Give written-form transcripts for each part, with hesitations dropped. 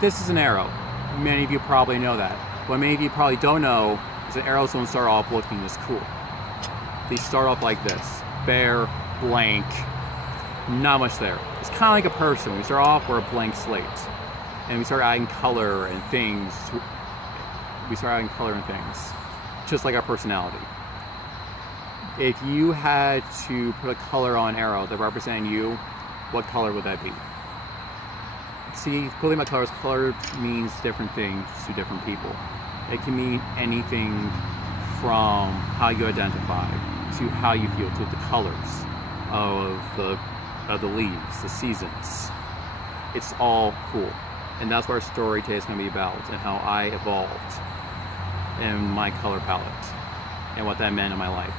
this is an arrow. Many of you probably know that. What many of you probably don't know is that arrows don't start off looking this cool. They start off like this, bare, blank, not much there. It's kind of like a person. When we start off, we're a blank slate. And we start adding color and things. Just like our personality. If you had to put a color on an arrow that represented you, what color would that be? See, the thing about colors, color means different things to different people. It can mean anything from how you identify to how you feel to the colors of the leaves, the seasons. It's all cool. And that's what our story today is going to be about, and how I evolved in my color palette and what that meant in my life.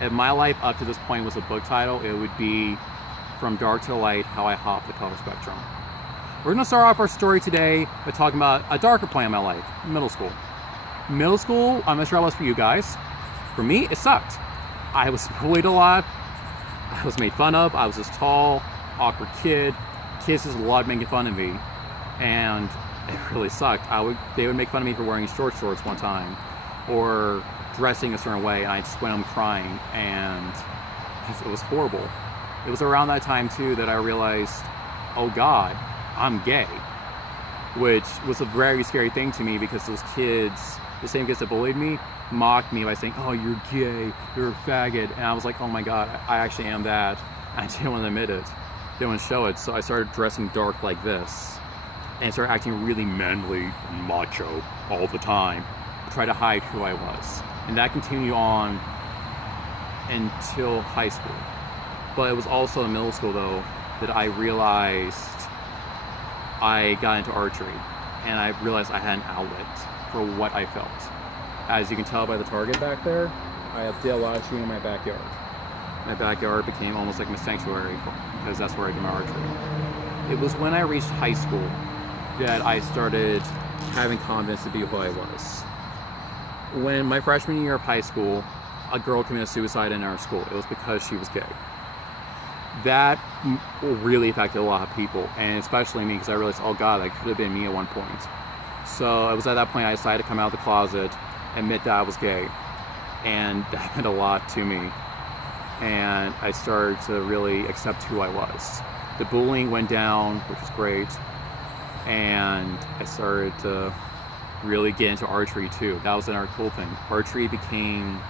If my life up to this point was a book title, it would be From Dark to Light, How I Hopped the Color Spectrum. We're going to start off our story today by talking about a darker point in my life, middle school. Middle school, I'm not sure how it was for you guys. For me, it sucked. I was bullied a lot. I was made fun of. I was this tall, awkward kid. Kids just loved making fun of me. And it really sucked. They would make fun of me for wearing short shorts one time, or dressing a certain way, and I just went home crying, and it was horrible. It was around that time too that I realized, oh God, I'm gay, which was a very scary thing to me, because those kids, the same kids that bullied me, mocked me by saying, oh, you're gay, you're a faggot, and I was like, oh my God, I actually am that. I didn't want to admit it, didn't want to show it, so I started dressing dark like this, and started acting really manly and macho all the time, to try to hide who I was. And that continued on until high school. But it was also in middle school though that I realized I got into archery, and I realized I had an outlet for what I felt. As you can tell by the target back there, I have did a lot of shooting in my backyard. My backyard became almost like my sanctuary, because that's where I did my archery. It was when I reached high school that I started having confidence to be who I was. When my freshman year of high school, a girl committed suicide in our school. It was because she was gay. That really affected a lot of people, and especially me, because I realized, oh God, that could have been me at one point. So it was at that point I decided to come out of the closet, admit that I was gay, and that meant a lot to me. And I started to really accept who I was. The bullying went down, which was great, and I started to really get into archery too. That was another cool thing. Archery became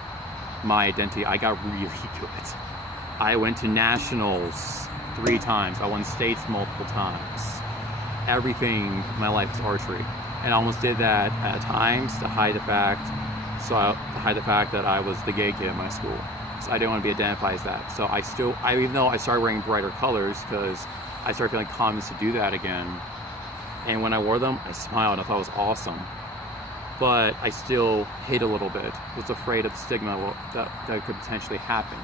my identity. I got really good. I went to nationals 3 times. I won states multiple times. Everything in my life was archery. And I almost did that at times to hide the fact that I was the gay kid in my school. So I didn't want to be identified as that. So even though I started wearing brighter colors, because I started feeling confident to do that again. And when I wore them, I smiled. I thought it was awesome. But I still hid a little bit. Was afraid of the stigma that could potentially happen.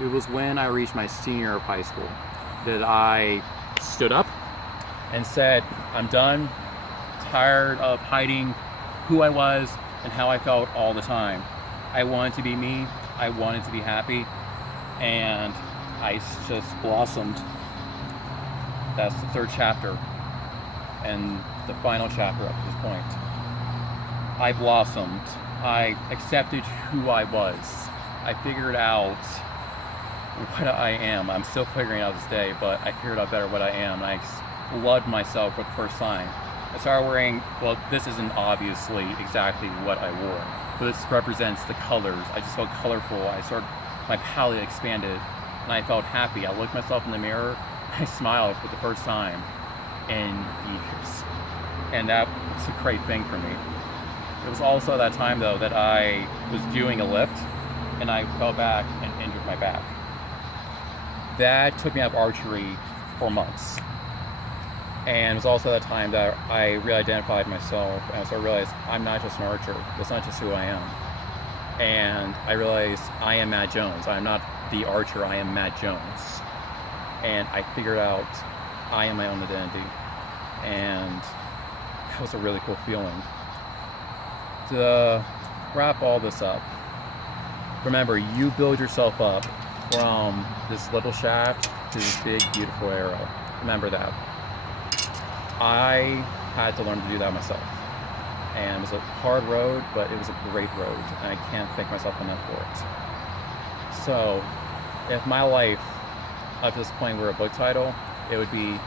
It was when I reached my senior year of high school that I stood up and said, I'm done, tired of hiding who I was and how I felt all the time. I wanted to be me, I wanted to be happy, and I just blossomed. That's the 3rd chapter and the final chapter up to this point. I blossomed. I accepted who I was. I figured out what I am. I'm still figuring out this day, but I figured out better what I am. I loved myself for the first time. I started wearing, well, this isn't obviously exactly what I wore, but this represents the colors. I just felt colorful. My palette expanded, and I felt happy. I looked myself in the mirror, I smiled for the first time in years. And that was a great thing for me. It was also that time though that I was doing a lift, and I fell back and injured my back. That took me out of archery for months. And it was also that time that I really identified myself, and so I realized I'm not just an archer. That's not just who I am. And I realized I am Matt Jones. I'm not the archer, I am Matt Jones. And I figured out I am my own identity. And that was a really cool feeling. To wrap all this up, remember, you build yourself up from this little shaft to this big, beautiful arrow. Remember that. I had to learn to do that myself. And it was a hard road, but it was a great road, and I can't thank myself enough for it. So, if my life up to this point were a book title, it would be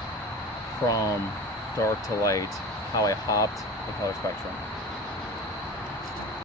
From Dark to Light, How I Hopped the Color Spectrum.